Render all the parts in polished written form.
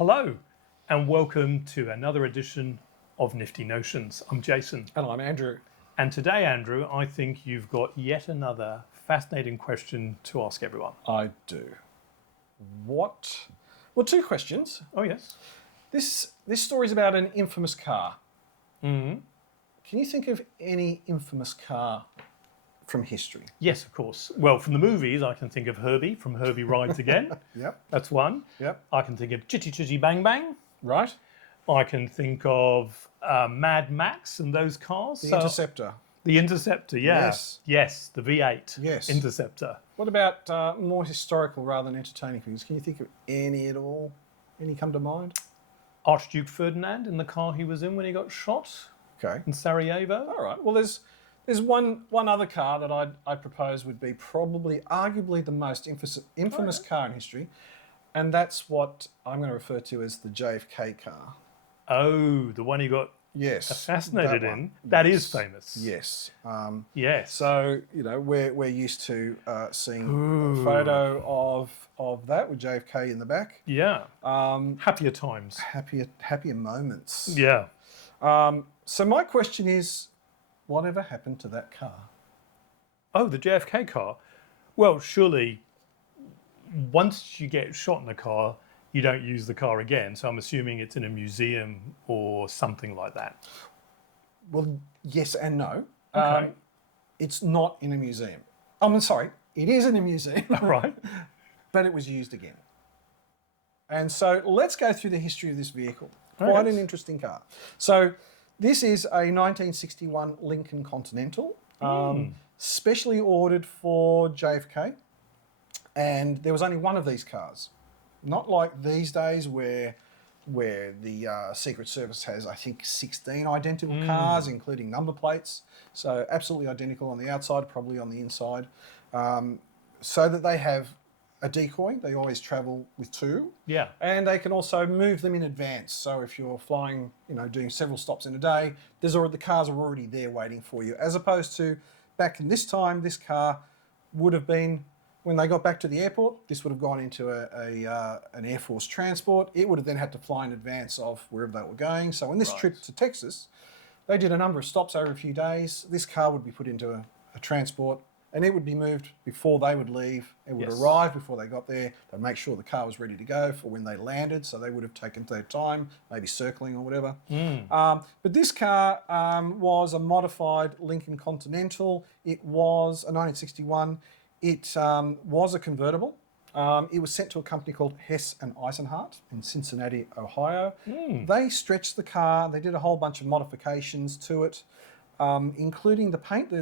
Hello, and welcome to another edition of Nifty Notions. I'm Jason. And I'm Andrew. And today, Andrew, I think you've got yet another fascinating question to ask everyone. I do. What? Well, two questions. Oh, yes. This story is about an infamous car. Mm-hmm. Can you think of any infamous car from history? Yes, of course. Well, from the movies, I can think of Herbie from Herbie Rides Again. Yep. That's one. Yep. I can think of Chitty Chitty Bang Bang. Right. I can think of Mad Max and those cars. The Interceptor. The Interceptor, yeah. Yes. Yes, the V8 Yes. Interceptor. What about more historical rather than entertaining things? Can you think of any at all? Any come to mind? Archduke Ferdinand in the car he was in when he got shot Okay. in Sarajevo. All right. Well, there's one other car that I'd propose would be probably arguably the most infamous car in history, and that's what I'm going to refer to as the JFK car. Oh, the one he got assassinated in. That is famous. Yes. Yes. So we're used to seeing a photo of that with JFK in the back. Yeah. Happier times. Happier moments. Yeah. So my question is, whatever happened to that car? Oh, the JFK car. Well, surely once you get shot in the car, you don't use the car again. So I'm assuming it's in a museum or something like that. Well, yes and no. Okay. It's not in a museum. I'm sorry, it is in a museum. Right. But it was used again. And so let's go through the history of this vehicle. Quite an interesting car. So this is a 1961 Lincoln Continental, specially ordered for JFK. And there was only one of these cars. Not like these days where the Secret Service has, I think, 16 identical cars, including number plates. So absolutely identical on the outside, probably on the inside. So that they have a decoy. They always travel with two. Yeah. And they can also move them in advance. So if you're flying, doing several stops in a day, the cars are already there waiting for you. As opposed to back in this time, this car would have been, when they got back to the airport, this would have gone into an Air Force transport. It would have then had to fly in advance of wherever they were going. So on this trip to Texas, they did a number of stops over a few days. This car would be put into a transport, and it would be moved before they would leave. It would arrive before they got there. They'd make sure the car was ready to go for when they landed, so they would have taken their time, maybe circling or whatever. But this car was a modified Lincoln Continental. It was a 1961. It was a convertible. It was sent to a company called Hess and Eisenhart in Cincinnati, Ohio. They stretched the car. They did a whole bunch of modifications to it, including the paint.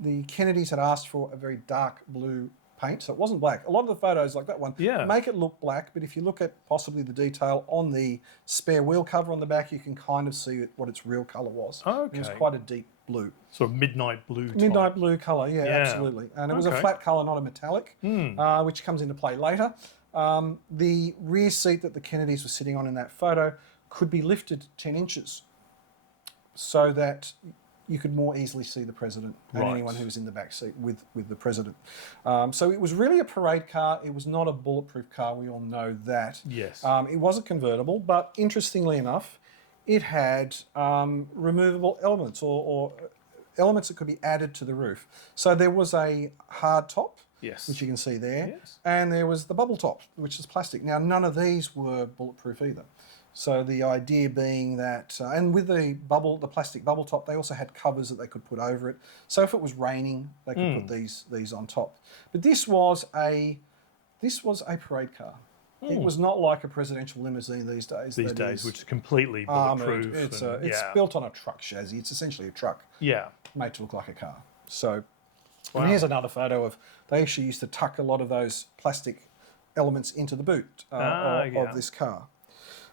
The Kennedys had asked for a very dark blue paint, so it wasn't black. A lot of the photos like that one make it look black, but if you look at possibly the detail on the spare wheel cover on the back, you can kind of see what its real colour was. Okay. It was quite a deep blue. Sort of midnight blue type. Midnight blue colour, yeah, absolutely. And it was a flat colour, not a metallic, which comes into play later. The rear seat that the Kennedys were sitting on in that photo could be lifted 10 inches so that you could more easily see the president and anyone who was in the back seat with the president. So it was really a parade car. It was not a bulletproof car. We all know that. Yes. It was a convertible, but interestingly enough, it had removable elements or elements that could be added to the roof. So there was a hard top, which you can see there, and there was the bubble top, which is plastic. Now, none of these were bulletproof either. So the idea being that, and with the plastic bubble top, they also had covers that they could put over it. So if it was raining, they could put these on top. But this was a parade car. It was not like a presidential limousine these days. Which is completely bulletproof. It's built on a truck chassis. It's essentially a truck. Yeah. Made to look like a car. So, and here's another photo of, they actually used to tuck a lot of those plastic elements into the boot of this car.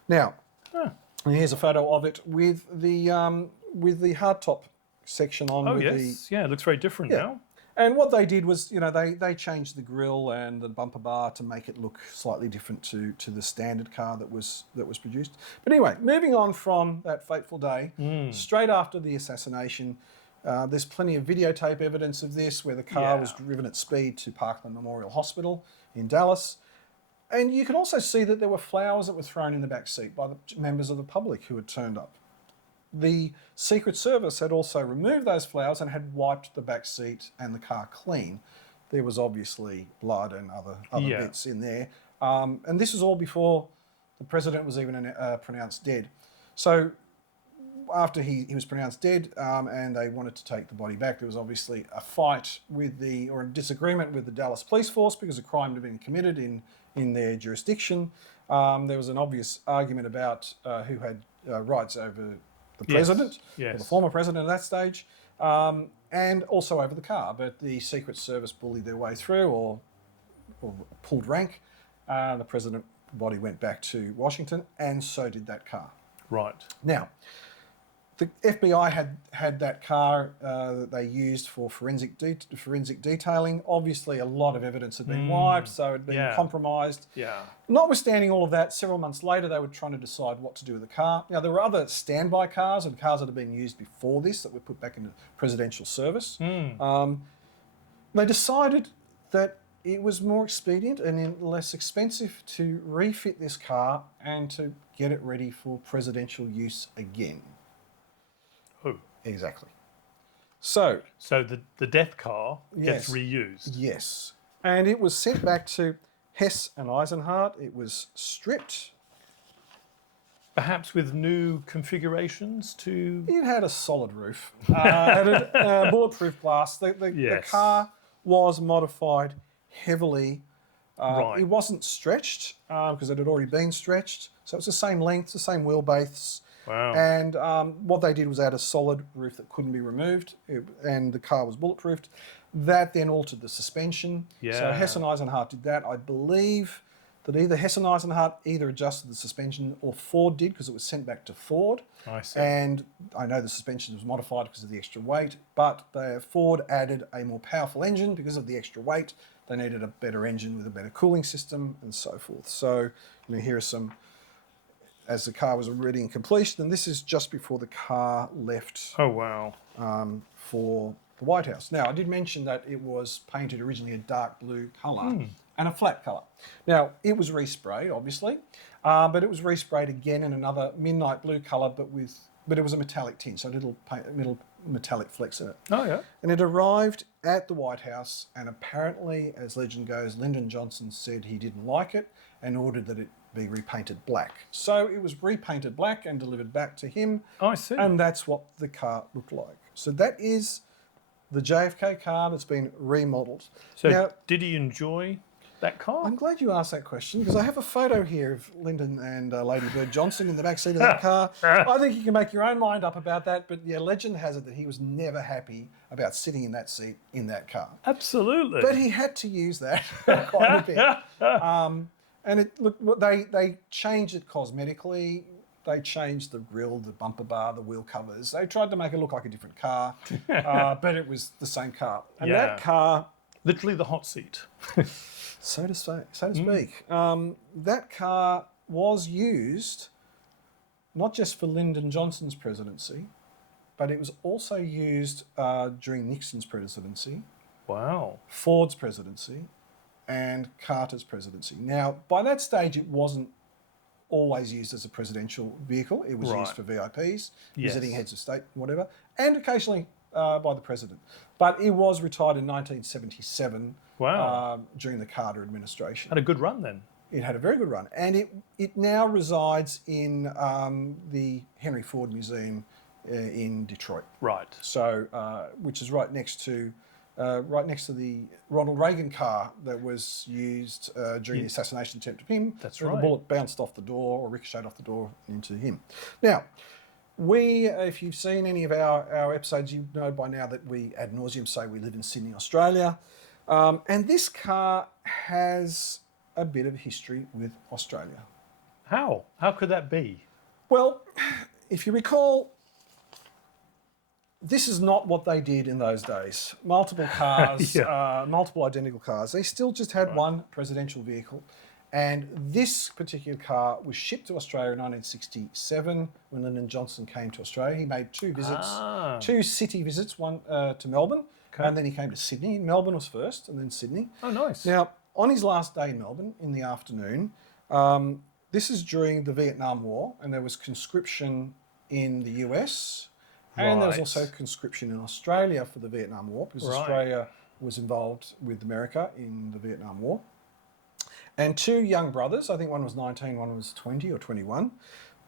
Now, and here's a photo of it with the hardtop section on. It looks very different now. And what they did was, they changed the grille and the bumper bar to make it look slightly different to the standard car that was produced. But anyway, moving on from that fateful day, straight after the assassination, there's plenty of videotape evidence of this, where the car was driven at speed to Parkland Memorial Hospital in Dallas. And you can also see that there were flowers that were thrown in the back seat by the members of the public who had turned up. The Secret Service had also removed those flowers and had wiped the back seat and the car clean. There was obviously blood and other Yeah. bits in there. And this was all before the president was even pronounced dead. So after he was pronounced dead and they wanted to take the body back, there was obviously a fight or a disagreement with the Dallas police force because a crime had been committed in their jurisdiction. There was an obvious argument about who had rights over the president, or the former president at that stage, and also over the car. But the Secret Service bullied their way through or pulled rank. The president's body went back to Washington, and so did that car. Right. Now, the FBI had that car that they used for forensic detailing. Obviously, a lot of evidence had been wiped, so it had been compromised. Yeah. Notwithstanding all of that, several months later, they were trying to decide what to do with the car. Now, there were other standby cars and cars that had been used before this that were put back into presidential service. They decided that it was more expedient and less expensive to refit this car and to get it ready for presidential use again. Oh. Exactly. So the death car gets reused. Yes. And it was sent back to Hess and Eisenhardt. It was stripped. Perhaps with new configurations to... It had a solid roof. Had a bulletproof glass. The car was modified heavily. It wasn't stretched because it had already been stretched. So it's the same length, the same wheelbase. Wow. And what they did was add a solid roof that couldn't be removed, and the car was bulletproofed. That then altered the suspension. Yeah. So Hess and Eisenhardt did that. I believe that either Hess and Eisenhardt adjusted the suspension or Ford did because it was sent back to Ford. I see. And I know the suspension was modified because of the extra weight, but Ford added a more powerful engine because of the extra weight. They needed a better engine with a better cooling system and so forth. So here are some... as the car was already in completion, and this is just before the car left Oh, wow. for the White House. Now, I did mention that it was painted originally a dark blue colour and a flat colour. Now, it was resprayed, obviously, but it was resprayed again in another midnight blue colour, but it was a metallic tint, so a little metallic flecks in it. Oh, yeah. And it arrived at the White House, and apparently, as legend goes, Lyndon Johnson said he didn't like it and ordered that it be repainted black. So it was repainted black and delivered back to him. Oh, I see. And that's what the car looked like. So that is the JFK car that's been remodelled. So now, did he enjoy that car? I'm glad you asked that question because I have a photo here of Lyndon and Lady Bird Johnson in the back seat of that car. I think you can make your own mind up about that, but yeah, legend has it that he was never happy about sitting in that seat in that car. Absolutely. But he had to use that quite a bit. And they changed it cosmetically. They changed the grille, the bumper bar, the wheel covers. They tried to make it look like a different car, but it was the same car. And that car... literally the hot seat. so to speak. That car was used not just for Lyndon Johnson's presidency, but it was also used during Nixon's presidency, Wow. Ford's presidency, and Carter's presidency. Now, by that stage, it wasn't always used as a presidential vehicle. It was used for VIPs, visiting heads of state, whatever, and occasionally by the president. But it was retired in 1977 during the Carter administration. Had a good run then. It had a very good run. And it now resides in the Henry Ford Museum in Detroit. Right. So, which is right next to the Ronald Reagan car that was used during the assassination attempt of him. That's right. right. The bullet bounced off the door or ricocheted off the door into him. Now, if you've seen any of our episodes, you know by now that we ad nauseum say we live in Sydney, Australia. And this car has a bit of history with Australia. How? How could that be? Well, if you recall, this is not what they did in those days. Multiple cars, multiple identical cars. They still just had one presidential vehicle. And this particular car was shipped to Australia in 1967 when Lyndon Johnson came to Australia. He made two visits, two city visits, one to Melbourne, and then he came to Sydney. Melbourne was first, and then Sydney. Oh, nice. Now, on his last day in Melbourne in the afternoon, this is during the Vietnam War, and there was conscription in the US, and there was Right. also conscription in Australia for the Vietnam War, because Right. Australia was involved with America in the Vietnam War. And two young brothers, I think one was 19, one was 20 or 21,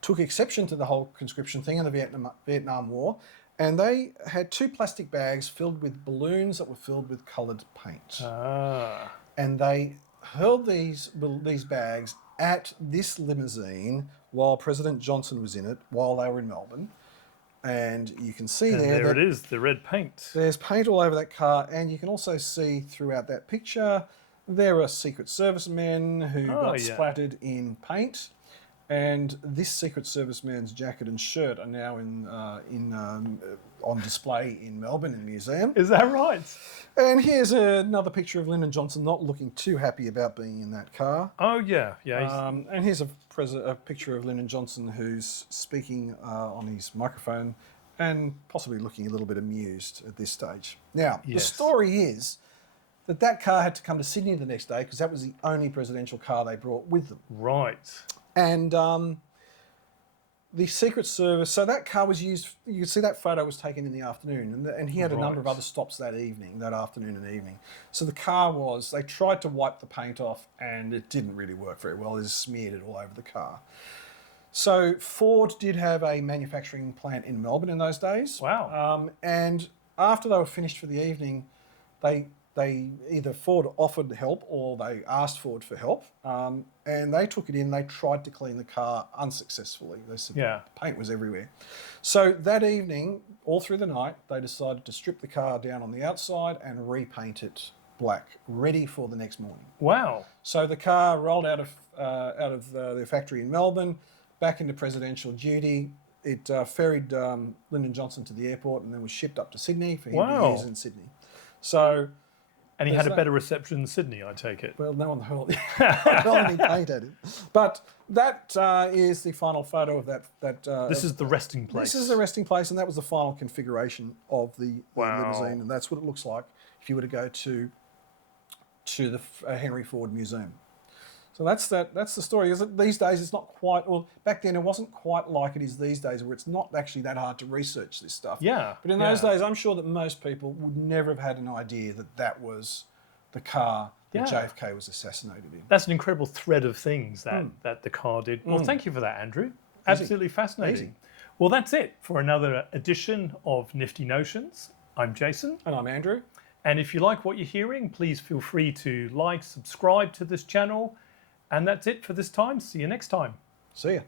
took exception to the whole conscription thing in the Vietnam War, and they had two plastic bags filled with balloons that were filled with coloured paint. Ah. And they hurled these bags at this limousine while President Johnson was in it, while they were in Melbourne. And you can see And there there that it is, the red paint. there's paint all over that car, and you can also see throughout that picture there are Secret Service men who got yeah. splattered in paint. And this Secret Service man's jacket and shirt are now on display in Melbourne in the museum. Is that right? And here's another picture of Lyndon Johnson not looking too happy about being in that car. Oh, yeah. Yeah. And here's a picture of Lyndon Johnson who's speaking on his microphone and possibly looking a little bit amused at this stage. Now, the Yes. story is that car had to come to Sydney the next day because that was the only presidential car they brought with them. Right. And the Secret Service, so that car was used, you can see that photo was taken in the afternoon, and he had a number of Right. other stops that afternoon and evening. So the car they tried to wipe the paint off, and it didn't really work very well. It just smeared it all over the car. So Ford did have a manufacturing plant in Melbourne in those days. Wow. And after they were finished for the evening, they either Ford offered help or they asked Ford for help, and they took it in. They tried to clean the car unsuccessfully. They said Yeah. paint was everywhere. So that evening, all through the night, they decided to strip the car down on the outside and repaint it black, ready for the next morning. Wow. So the car rolled out of the factory in Melbourne, back into presidential duty. It ferried Lyndon Johnson to the airport and then was shipped up to Sydney for him to Wow. use in Sydney. So. And he There's had a that. better reception in Sydney, I take it. Well, no one hurled any paint at him. But that is the final photo of that. This is the resting place. This is the resting place, and that was the final configuration of the Wow. limousine, and that's what it looks like if you were to go to the Henry Ford Museum. So that's the story. Is that these days it's not quite, well, back then it wasn't quite like it is these days, where it's not actually that hard to research this stuff. Yeah. But in those days, I'm sure that most people would never have had an idea that was the car that Yeah. JFK was assassinated in. That's an incredible thread of things that the car did. Well, thank you for that, Andrew. Absolutely fascinating. Easy. Well, that's it for another edition of Nifty Notions. I'm Jason. And I'm Andrew. And if you like what you're hearing, please feel free to like, subscribe to this channel. And that's it for this time. See you next time. See ya.